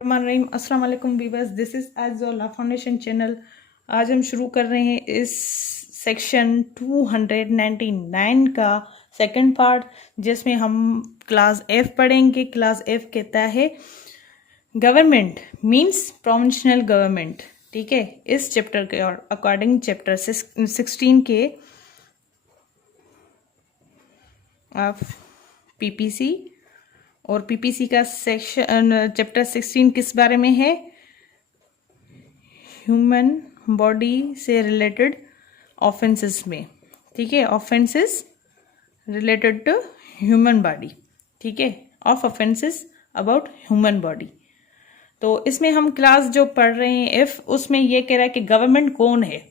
रहीम अस्सलाम वालेकुम viewers, this is Azolla foundation channel. आज हम शुरू कर रहे हैं इस सेक्शन 299 का सेकंड पार्ट, जिसमें हम क्लास एफ पढ़ेंगे। क्लास एफ कहता है गवर्नमेंट मींस प्रोविंशियल गवर्नमेंट। ठीक है, इस चैप्टर के और अकॉर्डिंग चैप्टर 16 के ऑफ पीपीसी, और पीपीसी का सेक्शन चैप्टर 16 किस बारे में है? ह्यूमन बॉडी से रिलेटेड ऑफेंसेस में। ठीक है, offences related to human body. ठीक है, of offences about human body. तो इसमें हम क्लास जो पढ़ रहे हैं एफ, उसमें ये कह रहा है कि गवर्नमेंट कौन है।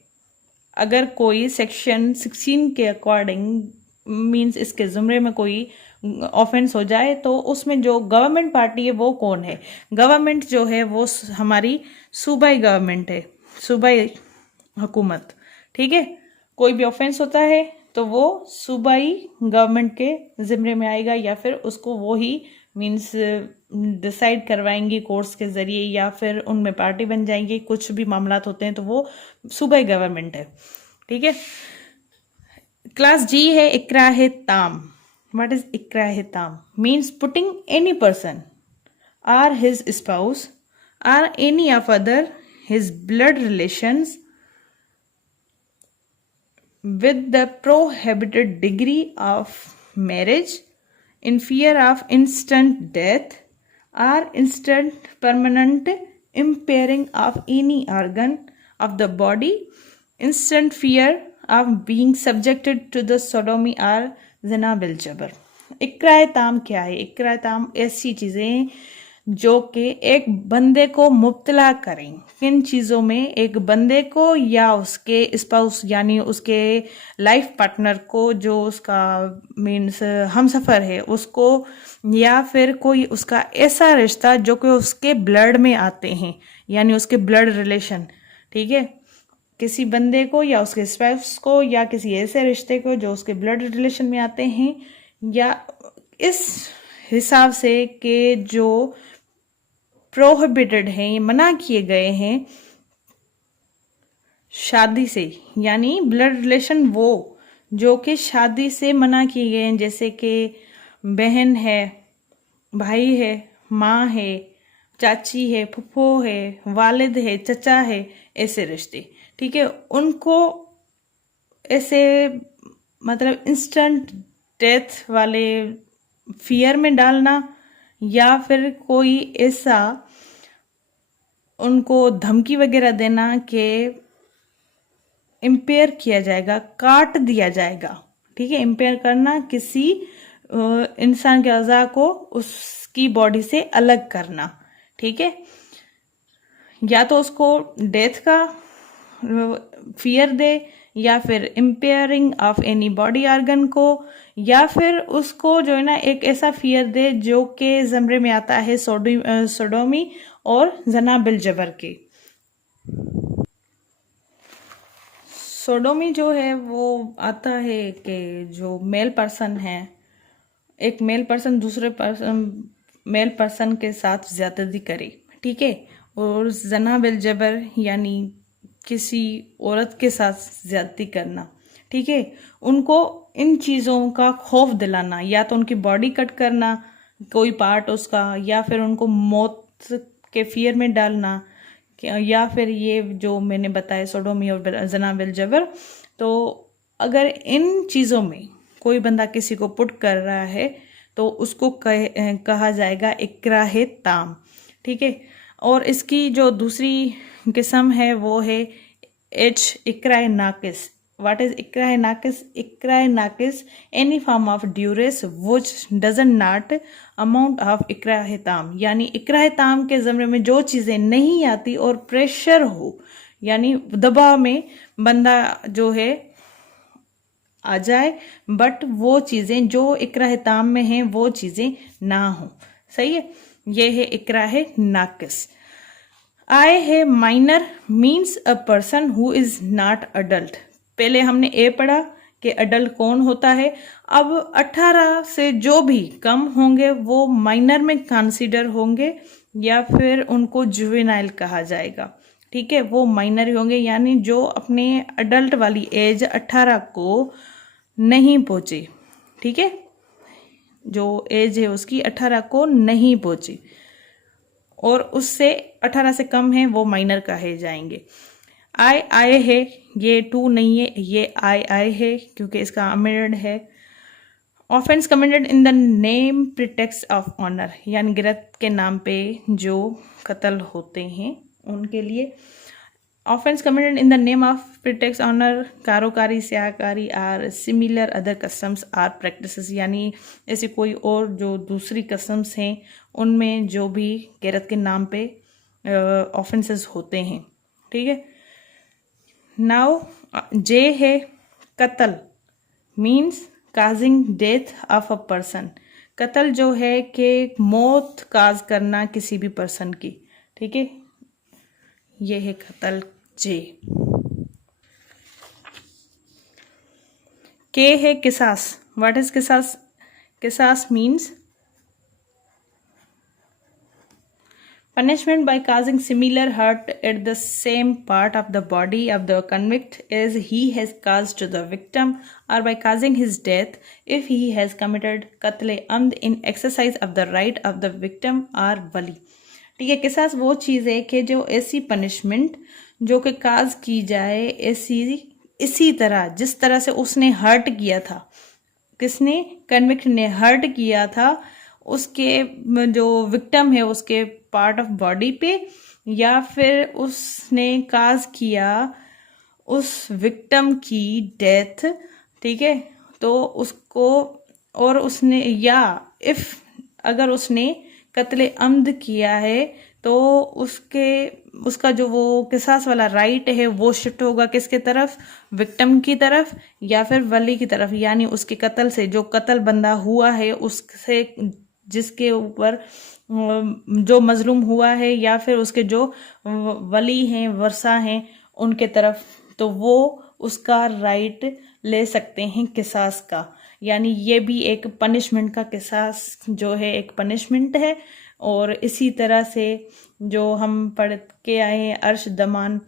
अगर कोई सेक्शन 16 के अकॉर्डिंग मींस इसके जुमरे में कोई ऑफेंस हो जाए तो उसमें जो गवर्नमेंट पार्टी है वो कौन है? गवर्नमेंट जो है वो हमारी सूबाई गवर्नमेंट है, सूबाई हुकूमत। ठीक है, कोई भी ऑफेंस होता है तो वो सूबाई गवर्नमेंट के जिम्मे में आएगा, या फिर उसको वो ही मींस डिसाइड करवाएंगी कोर्ट्स के जरिए, या फिर उनमें पार्टी बन जाएंगी। कुछ भी मामलात होते हैं तो वो सूबाई गवर्नमेंट है। ठीक है, क्लास जी है इकराह ताम। What is ikrah tam? Means putting any person or his spouse or any of other his blood relations with the prohibited degree of marriage in fear of instant death or instant permanent impairing of any organ of the body, instant fear of being subjected to the sodomy or जना bill जबर। इकराए ताम क्या है? इकराए ताम ऐसी चीजें जो कि एक बंदे को मुब्तला करें। किन चीजों में? एक बंदे को या उसके स्पाउस यानी उसके लाइफ पार्टनर को, जो उसका मीन्स हमसफर है उसको, या फिर कोई उसका ऐसा रिश्ता जो कि उसके ब्लड में आते हैं, यानी उसके ब्लड रिलेशन। ठीक है, किसी बंदे को या उसके स्पाउस को या किसी ऐसे रिश्ते को जो उसके ब्लड रिलेशन में आते हैं, या इस हिसाब से कि जो प्रोहिबिटेड हैं, मना किए गए हैं शादी से, यानी ब्लड रिलेशन वो जो कि शादी से मना किए गए हैं, जैसे कि बहन है, भाई है, माँ है, चाची है, फुफ्फो है, वालिद है, चचा है, ऐसे रिश्ते। ठीक है, उनको ऐसे मतलब इंस्टेंट डेथ वाले फियर में डालना, या फिर कोई ऐसा उनको धमकी वगैरह देना कि इम्पेयर किया जाएगा, काट दिया जाएगा। ठीक है, इम्पेयर करना, किसी इंसान के अज़ा को उसकी बॉडी से अलग करना। ठीक है, या तो उसको डेथ का फियर दे, या फिर impairing of any body organ को, या फिर उसको जो है ना एक ऐसा फियर दे जो कि जमरे में आता है सोडोमी और जना बिल जबर के। सोडोमी जो है वो आता है कि जो मेल पर्सन है, एक मेल पर्सन दूसरे मेल पर्सन के साथ ज्यादती करे। ठीक है, और जना बिल जबर यानी किसी औरत के साथ ज्यादती करना। ठीक है, उनको इन चीज़ों का खौफ दिलाना, या तो उनकी बॉडी कट करना कोई पार्ट उसका, या फिर उनको मौत के फियर में डालना, या फिर ये जो मैंने बताया सोडोमी और जना बिल जबर। तो अगर इन चीज़ों में कोई बंदा किसी को पुट कर रहा है तो उसको कहा जाएगा इकराह ताम। ठीक है, और इसकी जो दूसरी किस्म है वो है इकराह नाकिस। What is इकराह नाकिस? इकराह नाकिस any form of duress which does not amount of इकराह ताम, यानी इकराह ताम के ज़मरे में जो चीज़ें नहीं आती और प्रेशर हो, यानी दबाव में बंदा जो है आ जाए, बट वो चीज़ें जो इकराह ताम में हैं वो चीज़ें ना हो। सही है, ये है इकराह नाकिस। आए है minor means a person who is not adult. पहले हमने ए पढ़ा कि अडल्ट कौन होता है। अब 18 से जो भी कम होंगे वो माइनर में कंसीडर होंगे, या फिर उनको जुवेनाइल कहा जाएगा। ठीक है, वो माइनर ही होंगे, यानी जो अपने अडल्ट वाली एज 18 को नहीं पहुंची। ठीक है, जो एज है उसकी 18 को नहीं पहुंची और उससे 18 से कम है वो माइनर कहे जाएंगे। आई आए है, ये टू नहीं है, ये आई आए है क्योंकि इसका अमेंडेड है। Offence committed in the name pretext of honour, यानी गिरफ्त के नाम पे जो कत्ल होते हैं उनके लिए। Offence committed in the name of pretext honour, कारोकारी, स्याहकारी are similar other customs or practices, यानी ऐसी कोई और जो दूसरी कस्टम्स हैं उनमें जो भी गिरफ्त के नाम पे ऑफेंसेस होते हैं। ठीक है, नाउ जे है कत्ल, means causing death of a person. कत्ल जो है कि मौत काज करना किसी भी पर्सन की। ठीक है, ये है कत्ल जे। के है किसास। व्हाट इज किसास? किसास means punishment by causing similar hurt at the same part of the body of the convict as he has caused to the victim, or by causing his death if he has committed qatl amd in exercise of the right of the victim or wali। ठीक है, किसास वो चीज़ है कि जो ऐसी punishment जो कि काज की जाए ऐसी इसी तरह जिस तरह से उसने हर्ट किया था, किसने? कन्विक्ट ने हर्ट किया था उसके जो विक्टिम है उसके पार्ट ऑफ बॉडी पे, या फिर उसने काज किया उस विक्टिम की डेथ। ठीक है, तो उसको और उसने या इफ अगर उसने कत्ले अम्द किया है तो उसका जो वो किसास वाला राइट है वो शिफ्ट होगा किसके तरफ? विक्टिम की तरफ या फिर वली की तरफ, यानी उसके कत्ल से जो कत्ल बंदा हुआ है उससे जिसके ऊपर जो मजलूम हुआ है या फिर उसके जो वली हैं, वर्सा हैं, उनके तरफ, तो वो उसका राइट ले सकते हैं किसास का। यानी ये भी एक पनिशमेंट का, किसास जो है एक पनिशमेंट है। और इसी तरह से जो हम पढ़ के आए हैं अर्श, दमान,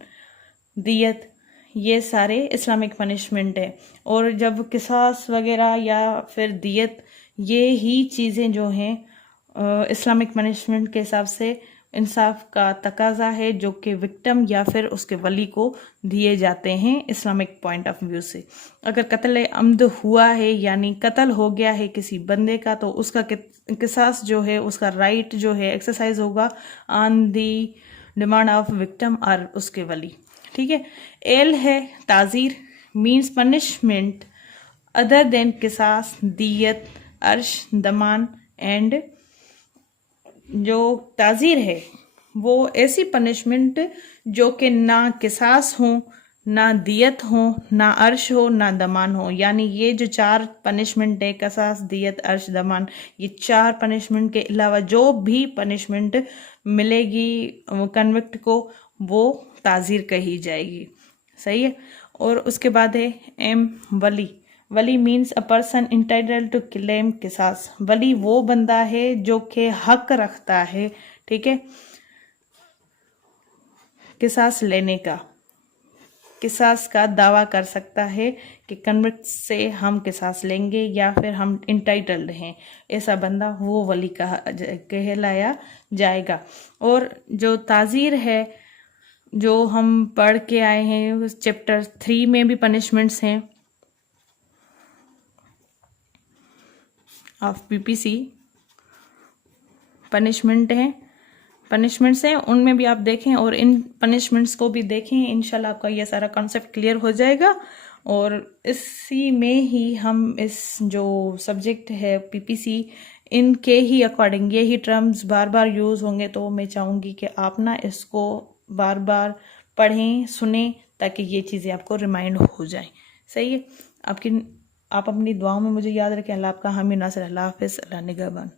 दियत, ये सारे इस्लामिक पनिशमेंट है। और जब किसास वगैरह या फिर दियत, ये ही चीज़ें जो हैं इस्लामिक पनिशमेंट के हिसाब से इंसाफ का तकाजा है जो कि विक्टिम या फिर उसके वली को दिए जाते हैं इस्लामिक पॉइंट ऑफ व्यू से। अगर कत्ल अम्द हुआ है यानी कत्ल हो गया है किसी बंदे का, तो उसका किसास जो है उसका राइट जो है एक्सरसाइज होगा on the demand of victim और उसके वली। ठीक है, एल है ताज़ीर, मीन्स पनिशमेंट अदर देन किसास, दियत, अर्श, दमान एंड। जो ताज़ीर है वो ऐसी पनिशमेंट जो कि ना किसास हो, ना दियत हो, ना अर्श हो, ना दमान हो। यानी ये जो चार पनिशमेंट है, किसास, दियत, अर्श, दमान, ये चार पनिशमेंट के अलावा जो भी पनिशमेंट मिलेगी कन्विक्ट को वो ताज़ीर कही जाएगी। सही है। और उसके बाद है एम वली। वली means a person entitled to claim किसास। वली वो बंदा है जो कि हक रखता है, ठीक है, किसास लेने का, किसास का दावा कर सकता है कि कन्विक्ट से हम किसास लेंगे या फिर हम इंटाइटल्ड हैं, ऐसा बंदा वो वली कहलाया जाएगा। और जो ताज़ीर है जो हम पढ़ के आए हैं चैप्टर 3 में भी पनिशमेंट्स हैं ऑफ पीपीसी, पनिशमेंट्स हैं, उनमें भी आप देखें और इन पनिशमेंट्स को भी देखें। इंशाल्लाह आपका ये सारा कॉन्सेप्ट क्लियर हो जाएगा। और इसी में ही हम इस जो सब्जेक्ट है पीपीसी, इनके ही अकॉर्डिंग यही टर्म्स बार बार यूज़ होंगे, तो मैं चाहूँगी कि आप ना इसको बार बार पढ़ें, सुने, ताकि ये चीज़ें आपको रिमाइंड हो जाएं। सही है। आप अपनी दुआओं में मुझे याद रखें। अल्लाह आपका हामी नासिर। अल्लाह हाफ़िज़। अल्लाह निगहबान।